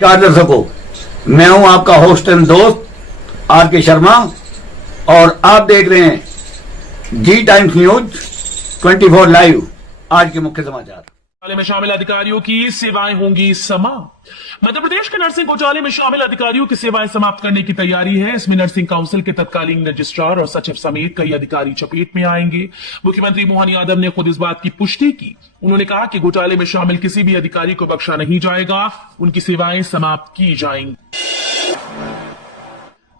नमस्कार दर्शकों, मैं हूं आपका होस्ट एंड दोस्त आर के शर्मा और आप देख रहे हैं जी टाइम्स न्यूज 24 लाइव। आज के मुख्य समाचार। घोटाले में शामिल अधिकारियों की सेवाएं होंगी समाप्त। मध्य प्रदेश के नर्सिंग घोटाले में शामिल अधिकारियों की सेवाएं समाप्त करने की तैयारी है। इसमें नर्सिंग काउंसिल के तत्कालीन रजिस्ट्रार और सचिव समेत कई अधिकारी चपेट में आएंगे। मुख्यमंत्री मोहन यादव ने खुद इस बात की पुष्टि की। उन्होंने कहा कि घोटाले में शामिल किसी भी अधिकारी को बख्शा नहीं जाएगा, उनकी सेवाएं समाप्त की जाएंगी।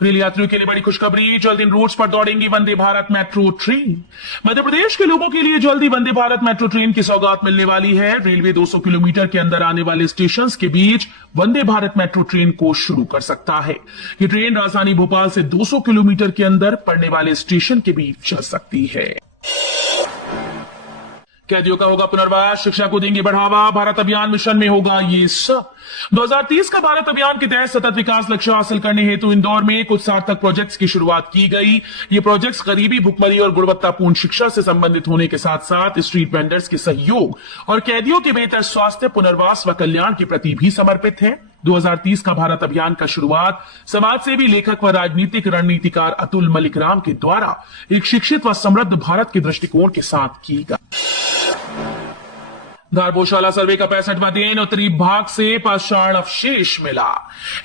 रेल यात्रियों के लिए बड़ी खुशखबरी, जल्द इन रूट्स पर दौड़ेंगी वंदे भारत मेट्रो ट्रेन। मध्य प्रदेश के लोगों के लिए जल्दी वंदे भारत मेट्रो ट्रेन की सौगात मिलने वाली है। रेलवे 200 किलोमीटर के अंदर आने वाले स्टेशन के बीच वंदे भारत मेट्रो ट्रेन को शुरू कर सकता है। ये ट्रेन राजधानी भोपाल से 200 किलोमीटर के अंदर पड़ने वाले स्टेशन के बीच चल सकती है। कैदियों का होगा पुनर्वास, शिक्षा को देंगे बढ़ावा, भारत अभियान मिशन में होगा ये सब। 2030 का भारत अभियान के तहत सतत विकास लक्ष्य हासिल करने हेतु इंदौर में कुछ सार्थक प्रोजेक्ट्स की शुरुआत की गई। ये प्रोजेक्ट्स गरीबी, भुखमरी और गुणवत्तापूर्ण शिक्षा से संबंधित होने के साथ साथ स्ट्रीट वेंडर्स के सहयोग और कैदियों के बेहतर स्वास्थ्य, पुनर्वास व कल्याण के प्रति भी समर्पित है। 2030 का भारत अभियान का शुरुआत समाजसेवी, लेखक व राजनीतिक रणनीतिकार अतुल मलिक राम के द्वारा एक शिक्षित व समृद्ध भारत के दृष्टिकोण के साथ की गई। धार गौशाला सर्वे का 65वां दिन, उत्तरी भाग से पाषाण अवशेष मिला।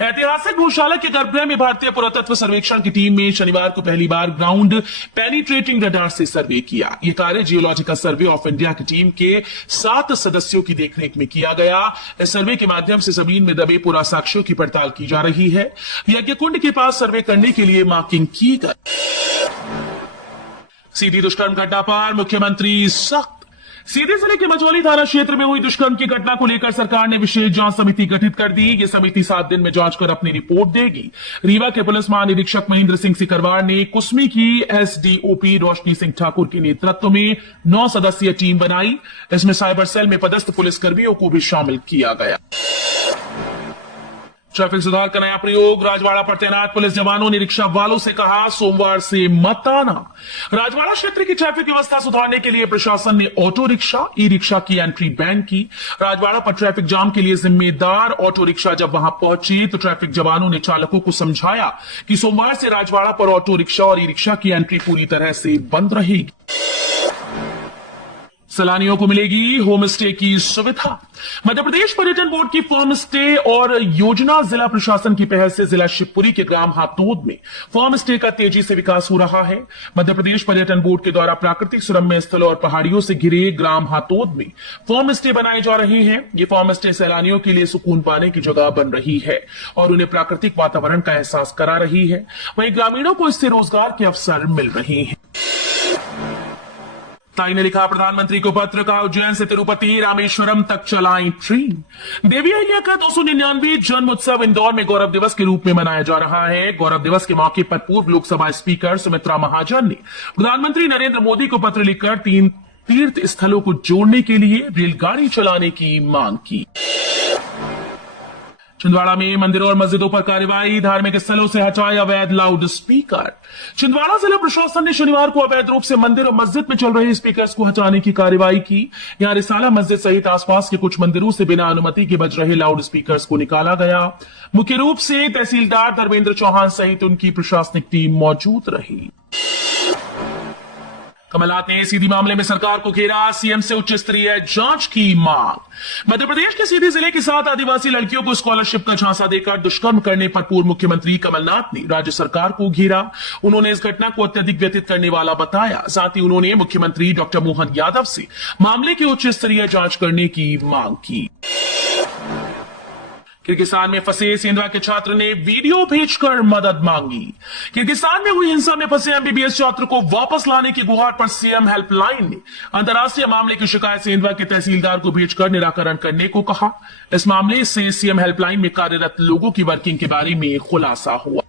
ऐतिहासिक गौशाला के गर्भगृह में भारतीय पुरातत्व सर्वेक्षण की टीम ने शनिवार को पहली बार ग्राउंड पेनिट्रेटिंग रडार से सर्वे किया। यह कार्य जियोलॉजिकल सर्वे ऑफ इंडिया की टीम के 7 सदस्यों की देखरेख में किया गया। इस सर्वे के माध्यम से जमीन में दबे पुरासाक्ष्यों की पड़ताल की जा रही है। यज्ञकुंड के पास सर्वे करने के लिए मार्किंग की गई। सीधी दुष्कर्म घटना पर मुख्यमंत्री सख्त। सीधी जिले के मझौली थाना क्षेत्र में हुई दुष्कर्म की घटना को लेकर सरकार ने विशेष जांच समिति गठित कर दी। ये समिति 7 दिन में जांच कर अपनी रिपोर्ट देगी। रीवा के पुलिस महानिरीक्षक महेंद्र सिंह सिकरवार ने कुसमी की एसडीओपी रोशनी सिंह ठाकुर के नेतृत्व में 9 सदस्यीय टीम बनाई। इसमें साइबर सेल में पदस्थ पुलिसकर्मियों को भी शामिल किया गया। ट्रैफिक सुधार का नया प्रयोग, राजवाड़ा पर तैनात पुलिस जवानों ने रिक्शा वालों से कहा सोमवार से मत आना। राजवाड़ा क्षेत्र की ट्रैफिक व्यवस्था सुधारने के लिए प्रशासन ने ऑटो रिक्शा, ई रिक्शा की एंट्री बैन की। राजवाड़ा पर ट्रैफिक जाम के लिए जिम्मेदार ऑटो रिक्शा जब वहां पहुंचे तो ट्रैफिक जवानों ने चालकों को समझाया कि सोमवार से राजवाड़ा पर ऑटो रिक्शा और ई रिक्शा की एंट्री पूरी तरह से बंद रहेगी। सैलानियों को मिलेगी होम स्टे की सुविधा। मध्य प्रदेश पर्यटन बोर्ड की फार्म स्टे और योजना जिला प्रशासन की पहल से जिला शिवपुरी के ग्राम हातोद में फार्म स्टे का तेजी से विकास हो रहा है। मध्य प्रदेश पर्यटन बोर्ड के द्वारा प्राकृतिक सुरम्य स्थलों और पहाड़ियों से घिरे ग्राम हातोद में फार्म स्टे बनाए जा रहे हैं। ये फार्म स्टे सैलानियों के लिए सुकून पाने की जगह बन रही है और उन्हें प्राकृतिक वातावरण का एहसास करा रही है। वहीं ग्रामीणों को इससे रोजगार के अवसर मिल रहे हैं। ताई ने लिखा प्रधानमंत्री को पत्र का, उज्जैन से तिरुपति रामेश्वरम तक चलाई ट्रेन। देवी अहिल्या का 299 जन्म उत्सव इंदौर में गौरव दिवस के रूप में मनाया जा रहा है। गौरव दिवस के मौके पर पूर्व लोकसभा स्पीकर सुमित्रा महाजन ने प्रधानमंत्री नरेंद्र मोदी को पत्र लिखकर 3 तीर्थ स्थलों को जोड़ने के लिए रेलगाड़ी चलाने की मांग की। छिंदवाड़ा में मंदिरों और मस्जिदों पर कार्रवाई, धार्मिक स्थलों से हटाए अवैध लाउड स्पीकर। छिंदवाड़ा जिला प्रशासन ने शनिवार को अवैध रूप से मंदिर और मस्जिद में चल रहे स्पीकर्स को हटाने की कार्रवाई की। यहां रिसाला मस्जिद सहित आसपास के कुछ मंदिरों से बिना अनुमति के बज रहे लाउड स्पीकर्स को निकाला गया। मुख्य रूप से तहसीलदार धर्मेंद्र चौहान सहित उनकी प्रशासनिक टीम मौजूद रही। कमलनाथ ने सीधी मामले में सरकार को घेरा, सीएम से उच्च स्तरीय जांच की मांग। मध्य प्रदेश के सीधी जिले के 7 आदिवासी लड़कियों को स्कॉलरशिप का झांसा देकर दुष्कर्म करने पर पूर्व मुख्यमंत्री कमलनाथ ने राज्य सरकार को घेरा। उन्होंने इस घटना को अत्यधिक व्यथित करने वाला बताया। साथ ही उन्होंने मुख्यमंत्री डॉक्टर मोहन यादव से मामले की उच्च स्तरीय जांच करने की मांग की। किर्गिस्तान में फंसे सेंधवा के छात्र ने वीडियो भेजकर मदद मांगी। किर्गिस्तान में हुई हिंसा में फंसे एमबीबीएस छात्र को वापस लाने की गुहार पर सीएम हेल्पलाइन ने अंतर्राष्ट्रीय मामले की शिकायत सेंधवा के तहसीलदार को भेजकर निराकरण करने को कहा। इस मामले से सीएम हेल्पलाइन में कार्यरत लोगों की वर्किंग के बारे में खुलासा हुआ।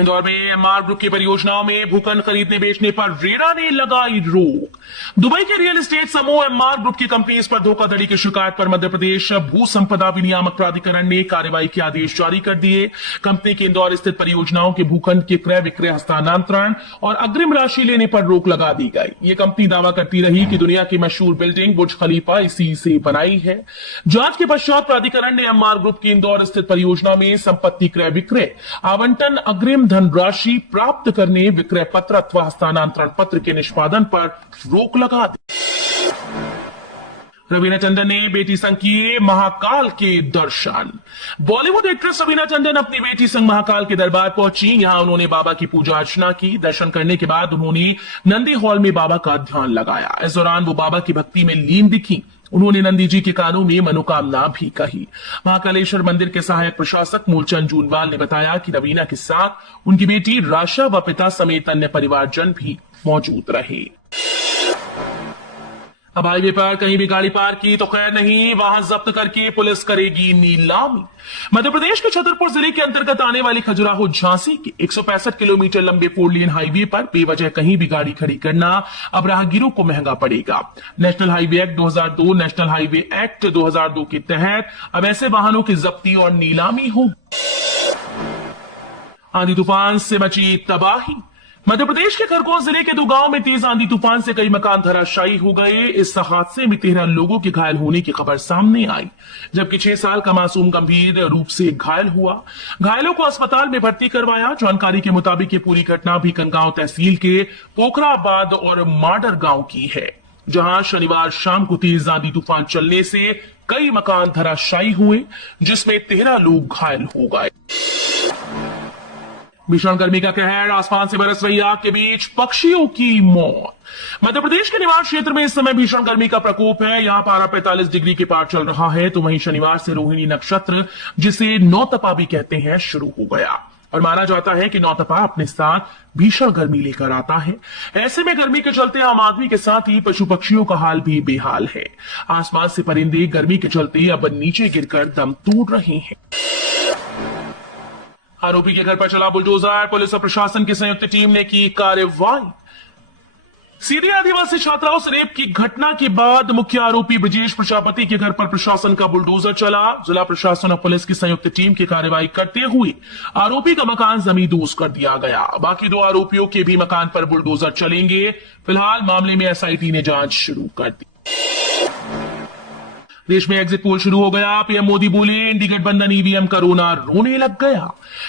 इंदौर में एमआर ग्रुप की परियोजनाओं में भूखंड खरीदने बेचने पर रेरा ने लगाई रोक। दुबई के रियल एस्टेट समूह एमआर ग्रुप की कंपनी पर धोखाधड़ी की शिकायत पर मध्य प्रदेश भू संपदा विनियामक प्राधिकरण ने कार्रवाई के आदेश जारी कर दिए। कंपनी की इंदौर स्थित परियोजनाओं के भूखंड के क्रय विक्रय हस्तांतरण और अग्रिम राशि लेने पर रोक लगा दी गई। ये कंपनी दावा करती रही कि दुनिया की मशहूर बिल्डिंग बुर्ज खलीफा इसी से बनाई है। जांच के पश्चात प्राधिकरण ने एमआर ग्रुप की इंदौर स्थित परियोजना में संपत्ति क्रय विक्रय आवंटन अग्रिम धनराशि प्राप्त करने विक्रय पत्र अथवा हस्तांतरण पत्र के निष्पादन पर रोक लगा दी। रवीना टंडन ने बेटी संग किए महाकाल के दर्शन। बॉलीवुड एक्ट्रेस रवीना टंडन अपनी बेटी संग महाकाल के दरबार पहुंची। यहां उन्होंने बाबा की पूजा अर्चना की। दर्शन करने के बाद उन्होंने नंदी हॉल में बाबा का ध्यान लगाया। इस दौरान वो बाबा की भक्ति में लीन दिखी। उन्होंने नंदी जी के कानों में मनोकामना भी कही। महाकालेश्वर मंदिर के सहायक प्रशासक मूलचंद जूनवाल ने बताया कि रवीना के साथ उनकी बेटी राशा व पिता समेत अन्य परिवारजन भी मौजूद रहे। अब हाईवे पर कहीं भी गाड़ी पार्क की तो खैर नहीं, वाहन जब्त करके पुलिस करेगी नीलामी। मध्य प्रदेश के छतरपुर जिले के अंतर्गत आने वाली खजुराहो झांसी के 165 किलोमीटर लंबे 4 लेन हाईवे पर बेवजह कहीं भी गाड़ी खड़ी करना अब राहगीरों को महंगा पड़ेगा। National highway act 2002, national highway act 2002 के तहत अब ऐसे वाहनों की जब्ती और नीलामी होगी। आंधी तूफान से मची तबाही। मध्य प्रदेश के खरगोन जिले के 2 गांव में तेज आंधी तूफान से कई मकान धराशायी हो गए। इस हादसे में 13 लोगों के घायल होने की खबर सामने आई, जबकि 6 साल का मासूम गंभीर रूप से घायल हुआ। घायलों को अस्पताल में भर्ती करवाया। जानकारी के मुताबिक ये पूरी घटना भीकनगांव तहसील के पोखराबाद और माडर गांव की है, जहां शनिवार शाम को तेज आंधी तूफान चलने से कई मकान धराशायी हुए, जिसमें 13 लोग घायल हो गए। भीषण गर्मी का कहर, आसमान से बरस रही आग के बीच पक्षियों की मौत। मध्य प्रदेश के निवाड़ क्षेत्र में इस समय भीषण गर्मी का प्रकोप है। यहां पारा 45 डिग्री के पार चल रहा है, तो वहीं शनिवार से रोहिणी नक्षत्र, जिसे नौतपा भी कहते हैं, शुरू हो गया और माना जाता है कि नौतपा अपने साथ भीषण गर्मी लेकर आता है। ऐसे में गर्मी के चलते आम आदमी के साथ ही पशु पक्षियों का हाल भी बेहाल है। आसमान से परिंदे गर्मी के चलते अब नीचे गिरकर दम तोड़ रहे हैं। आरोपी के घर पर चला बुलडोजर, पुलिस और प्रशासन की संयुक्त टीम ने की कार्रवाई। सीधी आदिवासी छात्राओं से रेप की घटना के बाद मुख्य आरोपी ब्रजेश प्रजापति के घर पर प्रशासन का बुलडोजर चला। जिला प्रशासन और पुलिस की संयुक्त टीम की कार्रवाई करते हुए आरोपी का मकान जमींदोज कर दिया गया। बाकी 2 आरोपियों के भी मकान पर बुलडोजर चलेंगे। फिलहाल मामले में एसआईटी ने जांच शुरू कर दी। देश में एग्जिट पोल शुरू हो गया। पीएम मोदी बोले, इंडी गठबंधन ईवीएम का रोना रोने लग गया।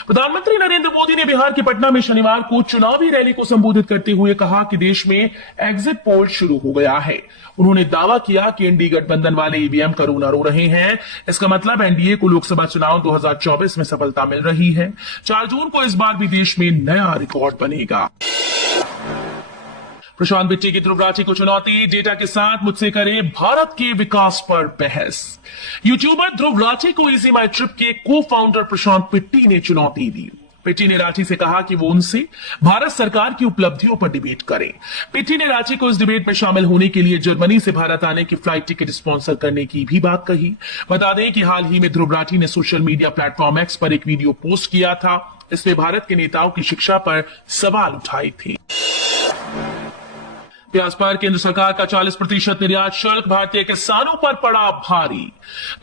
प्रधानमंत्री नरेंद्र मोदी ने बिहार के पटना में शनिवार को चुनावी रैली को संबोधित करते हुए कहा कि देश में एग्जिट पोल शुरू हो गया है। उन्होंने दावा किया कि इंडी गठबंधन वाले ईवीएम का रोना रो रहे हैं। इसका मतलब एनडीए को लोकसभा चुनाव 2024 में सफलता मिल रही है। 4 जून को इस बार भी देश में नया रिकॉर्ड बनेगा। प्रशांत बिट्टी की ध्रुव राठी को चुनौती, डेटा के साथ मुझसे करे भारत के विकास पर बहस। यूट्यूबर ध्रुव राठी को इजी माई ट्रिप के को फाउंडर प्रशांत बिट्टी ने चुनौती दी। पिट्टी ने राठी से कहा कि वो उनसे भारत सरकार की उपलब्धियों पर डिबेट करें। पिट्टी ने राठी को इस डिबेट में शामिल होने के लिए जर्मनी से भारत आने की फ्लाइट टिकट स्पॉन्सर करने की भी बात कही। बता दें कि हाल ही में ध्रुव राठी ने सोशल मीडिया प्लेटफॉर्म एक्स पर एक वीडियो पोस्ट किया था। इसमें भारत के नेताओं की शिक्षा पर सवाल उठाए थे। प्याज पर केंद्र सरकार का 40% निर्यात शुल्क भारतीय किसानों पर पड़ा भारी।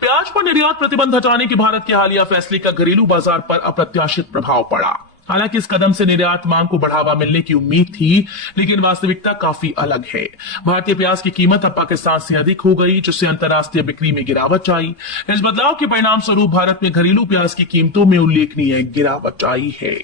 प्याज पर निर्यात प्रतिबंध हटाने के भारत के हालिया फैसले का घरेलू बाजार पर अप्रत्याशित प्रभाव पड़ा। हालांकि इस कदम से निर्यात मांग को बढ़ावा मिलने की उम्मीद थी, लेकिन वास्तविकता काफी अलग है। भारतीय प्याज की कीमत अब पाकिस्तान से अधिक हो गई, जिससे अंतर्राष्ट्रीय बिक्री में गिरावट आई। इस बदलाव के परिणाम स्वरूप भारत में घरेलू प्याज की कीमतों में उल्लेखनीय गिरावट आई है।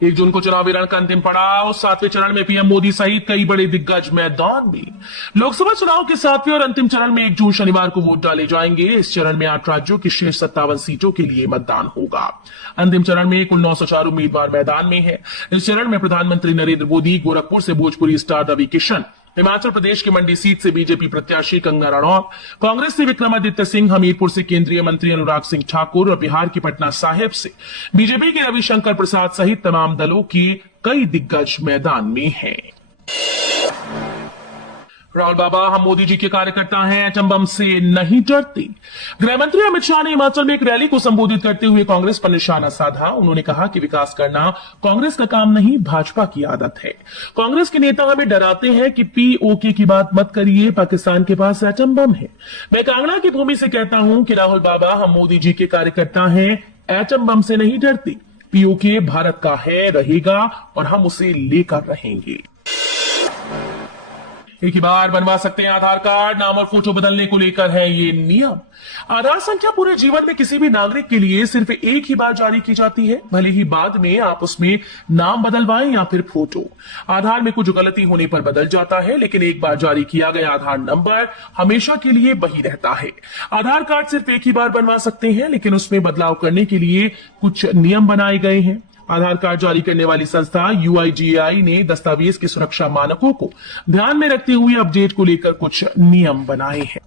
1 जून को चुनावी रण का अंतिम पड़ाव। 7वें चरण में पीएम मोदी सहित कई बड़े दिग्गज मैदान में। लोकसभा चुनाव के 7वें और अंतिम चरण में 1 जून शनिवार को वोट डाले जाएंगे। इस चरण में 8 राज्यों की शेष 57 सीटों के लिए मतदान होगा। अंतिम चरण में कुल 904 उम्मीदवार मैदान में है। इस चरण में प्रधानमंत्री नरेंद्र मोदी, गोरखपुर से भोजपुरी स्टार रवि किशन, हिमाचल प्रदेश की मंडी सीट से बीजेपी प्रत्याशी कंगना रनौत, कांग्रेस से विक्रमादित्य सिंह, हमीरपुर से केंद्रीय मंत्री अनुराग सिंह ठाकुर और बिहार की पटना साहिब से बीजेपी के रविशंकर प्रसाद सहित तमाम दलों के कई दिग्गज मैदान में हैं। राहुल बाबा हम मोदी जी के कार्यकर्ता हैं, एटम बम से नहीं डरते। गृह मंत्री अमित शाह ने हिमाचल में एक रैली को संबोधित करते हुए कांग्रेस पर निशाना साधा। उन्होंने कहा कि विकास करना कांग्रेस का काम नहीं, भाजपा की आदत है। कांग्रेस के नेता हमें डराते हैं कि पीओके की बात मत करिए, पाकिस्तान के पास एटम बम है। मैं कांगड़ा की भूमि से कहता हूं कि राहुल बाबा हम मोदी जी के कार्यकर्ता हैं, एटम बम से नहीं डरते। पीओके भारत का है, रहेगा और हम उसे लेकर रहेंगे। एक ही बार बनवा सकते हैं आधार कार्ड, नाम और फोटो बदलने को लेकर है ये नियम। आधार संख्या पूरे जीवन में किसी भी नागरिक के लिए सिर्फ एक ही बार जारी की जाती है, भले ही बाद में आप उसमें नाम बदलवाएं या फिर फोटो। आधार में कुछ गलती होने पर बदल जाता है, लेकिन एक बार जारी किया गया आधार नंबर हमेशा के लिए वही रहता है। आधार कार्ड सिर्फ एक ही बार बनवा सकते हैं, लेकिन उसमें बदलाव करने के लिए कुछ नियम बनाए गए हैं। आधार कार्ड जारी करने वाली संस्था UIGAI ने दस्तावेज की सुरक्षा मानकों को ध्यान में रखते हुए अपडेट को लेकर कुछ नियम बनाए हैं।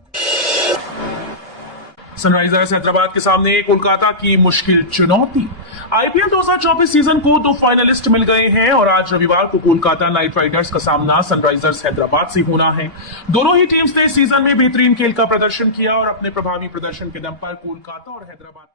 सनराइजर्स हैदराबाद के सामने कोलकाता की मुश्किल चुनौती। IPL 2024 सीजन को 2 फाइनलिस्ट मिल गए हैं और आज रविवार को कोलकाता नाइट राइडर्स का सामना सनराइजर्स हैदराबाद से होना है। दोनों ही टीम्स ने सीजन में बेहतरीन खेल का प्रदर्शन किया और अपने प्रभावी प्रदर्शन के दम पर कोलकाता और हैदराबाद